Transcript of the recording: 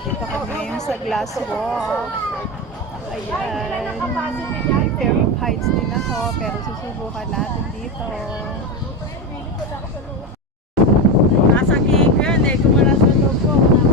Dito kami ngayon sa Glass Walk. Ayan. May fear of heights din ako, pero susubukan natin dito. Nasa gig yan eh, kung wala sa loob ko.